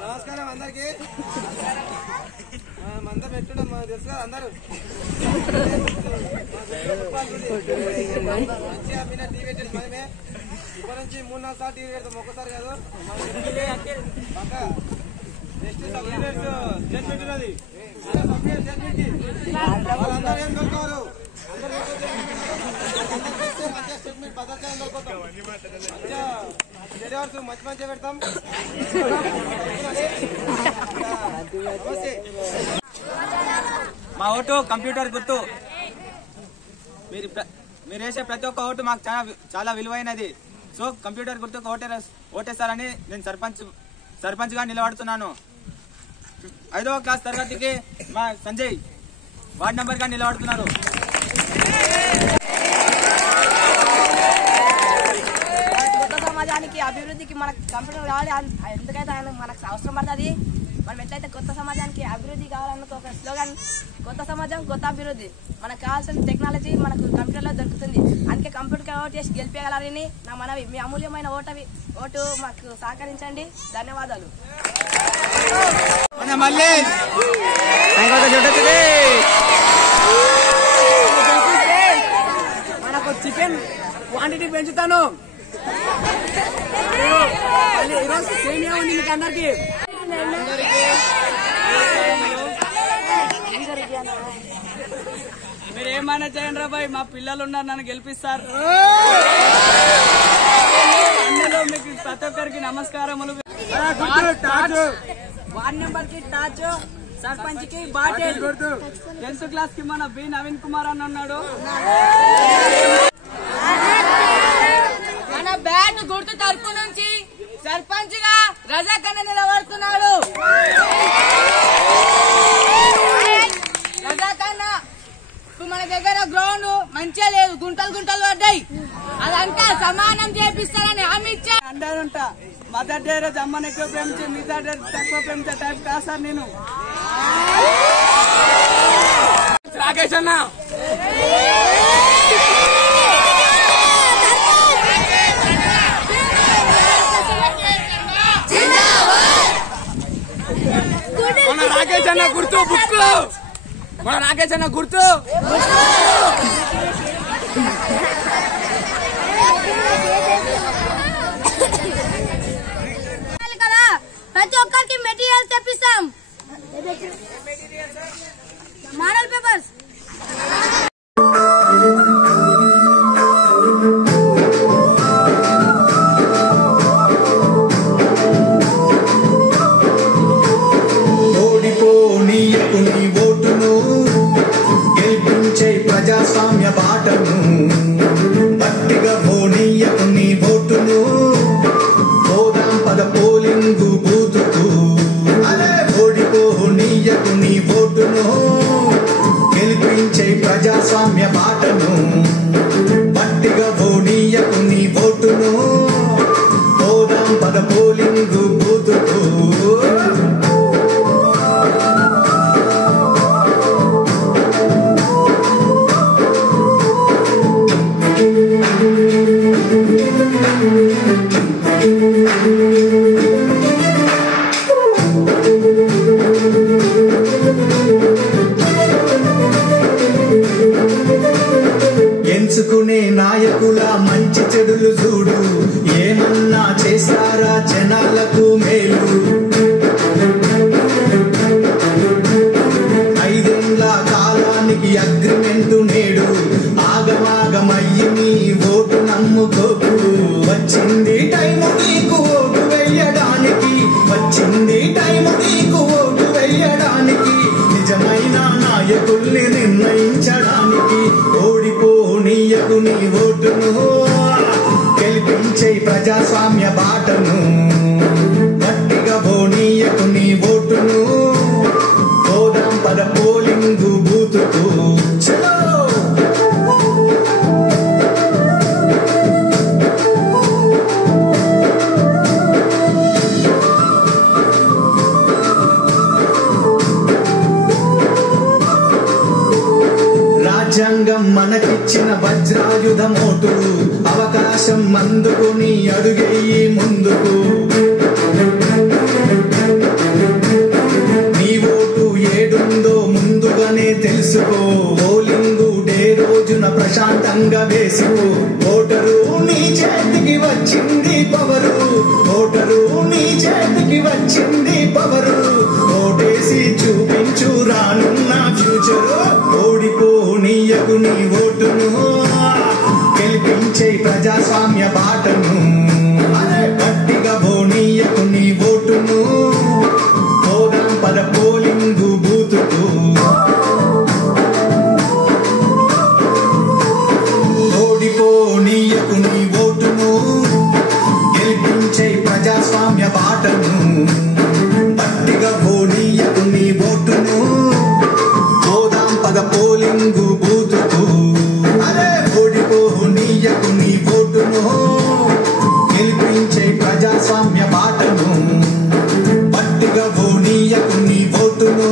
నమస్కారం అందరికి. మందం పెట్టుడం తెలుసు కదా అందరూ. మంచిగా మీద టీవీ పెట్టేది మనమే. ఇప్పటి నుంచి 3-4 సార్లు టీవీ పెడతాం, ఒక్కసారి కాదు. నెక్స్ట్ సబ్సిడీస్ స్టేట్మెంట్ ఉన్నది. వాళ్ళందరూ ఏం దొరకరు. మంచిగా స్టేట్మెంట్ భద్రత దొరుకుతాం. మంచి మంచిగా పెడతాం. మా ఓటు కంప్యూటర్ గుర్తు. మీరు వేసే ప్రతి ఒక్క ఓటు మాకు చాలా విలువైనది. సో కంప్యూటర్ గుర్తుకు ఓటేస్తారని నేను సర్పంచ్ గా నిలబడుతున్నాను. 5వ క్లాస్ తరగతికి మా సంజయ్ వార్డ్ నెంబర్ గా నిలబడుతున్నారు. కొత్త సమాజానికి అభివృద్ధికి మనకు కంప్యూటర్ కావాలి. ఎందుకైతే ఆయన మనకు అవసరం పడుతుంది. మనం ఎట్లయితే కొత్త సమాజానికి అభివృద్ధి కావాలన్న ఒక స్లోగన్, కొత్త సమాజం కొత్త అభివృద్ధి. మనకు కావాల్సిన టెక్నాలజీ మనకు కంప్యూటర్లో దొరుకుతుంది. అందుకే కంప్యూటర్ ఓటు చేసి గెలిపేయగలరని నా మనవి. మీ అమూల్యమైన ఓటు మాకు సహకరించండి. ధన్యవాదాలు. మనకు చికెన్ క్వాంటిటీ పెంచుతాను. ఈరోజు సేమియా ఉంది మీకు అందరికి. మీరు ఏమైనా చేయండి రా బాయ్, మా పిల్లలు ఉన్నారు, నన్ను గెలిపిస్తారు. అందులో మీకు ప్రతి ఒక్కరికి నమస్కారములు. వార్డ్ నెంబర్ కి టాచ్, సర్పంచ్ కి బాటిల్, 10th క్లాస్ కి మన బి నవీన్ కుమార్ అని ఉన్నాడు. మన బ్యాట్ గుర్తు తరపు నుంచి సర్పంచ్ గా రజాకన్న నిలబడుతున్నాడు. రజాకన్న మన దగ్గర గ్రౌండ్ మంచిగా లేదు, గుంటలు పడ్డాయి. అదంతా సమానం చేపిస్తారని హామీ ఇచ్చా. అంటారుంటా మదర్ డే రోజు అమ్మని ఎక్కువ ప్రేమించి మిగతా డే తక్కువ ప్రేమించే టైప్ కాదు సార్ నేను. రాకేష్ అన్న మన రాకేష్ అన్న గుర్తు బుక్, మన రాకేష్ అన్న గుర్తు. కదా ప్రతి ఒక్కరికి మెటీరియల్స్ తెప్పిస్తాం. Model papers. ప్రజాస్వామ్య బాటను బట్టిగా ఓనీయకు నీ ఓటును. పోదాం పద పోలింగు బూతుకు. ఓడిపోనీయకు నీ ఓటును. గెలిపించే ప్రజాస్వామ్య బాటను బట్టిగా ఓనీయకు నీ ఓటును. పోదాం పద పోలింగు బూతుకు. ఎంచుకునే నాయకుల మంచి చెడులు చూడు. ఏమన్నా చేస్తారా జనాలకు మేలు. 5 ఏళ్ల కాలానికి అగ్రిమెంటు నేడు. ఆగమాగమయ్యి నీ ఓటు నమ్ముకోకు. వచ్చింది టైము నీకు ఓటు వెయ్యడానికి. వచ్చింది టైము నీకు ఓటు వెయ్యడానికి. నిజమైన నాయకుల్ని నిర్ణయించడానికి. ఓడిపోనీయకు నీ ఓటును. గెలిపించే ప్రజాస్వామ్య బాటను గట్టిగా ఓనీయకు నీ ఓటును. పోదాం పద పోలింగు బూతుకు. చలో రాజ్యాంగం మనకిచ్చిన వజ్రాయుధమోటు. అవకాశం అందుకుని అడుగేయి ముందుకు. నీ చేతికి వచ్చింది పవరు ఓటేసి చూపించు రానున్న ఫ్యూచరు ఓడిపోనీయకు నీ ఓటును గెలిపించే ప్రజాస్వామ్య బాటను గట్టిగా పోనీయకు నీ ఓటును పోదాం పద పోలింగు బూతుకు ఓడిపోనీయకు నీ ఓటును గెలిపించే ప్రజాస్వామ్య బాటను గట్టిగా పోనీయకు నీ ఓటును పోదాం పద పోలింగు బూతుకు ఓడిపోనీయకు నీ ఓటును గెలిపించే ప్రజాస్వామ్య బాటను గట్టిగా పోనీయకు నీ ఓటును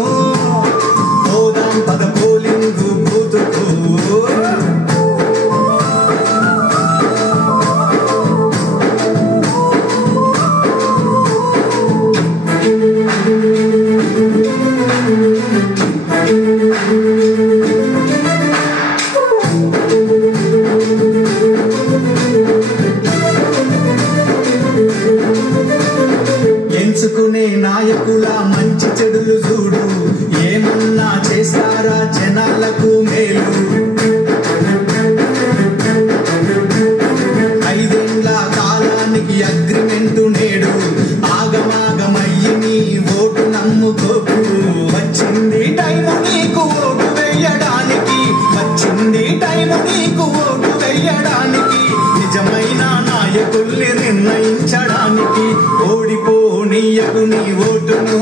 పోదాం పద పోలింగు బూతుకు ఎంచుకునే నాయకుల మంచి చెడులు చూడు ఏమన్నా చేస్తారా జనాలకు మేలు 5 ఏళ్ల కాలానికి అగ్రిమెంటు నేడు ఆగమాగమయ్యి నీ ఓటు నమ్ముకోకు వచ్చింది టైము నీకు ఓటు వేయడానికి వచ్చింది టైము నీకు ఓటు వేయడానికి నిజమైన నాయకుల్ని నిర్ణయించడానికి ఓడిపోనీయకు నీ ఓటును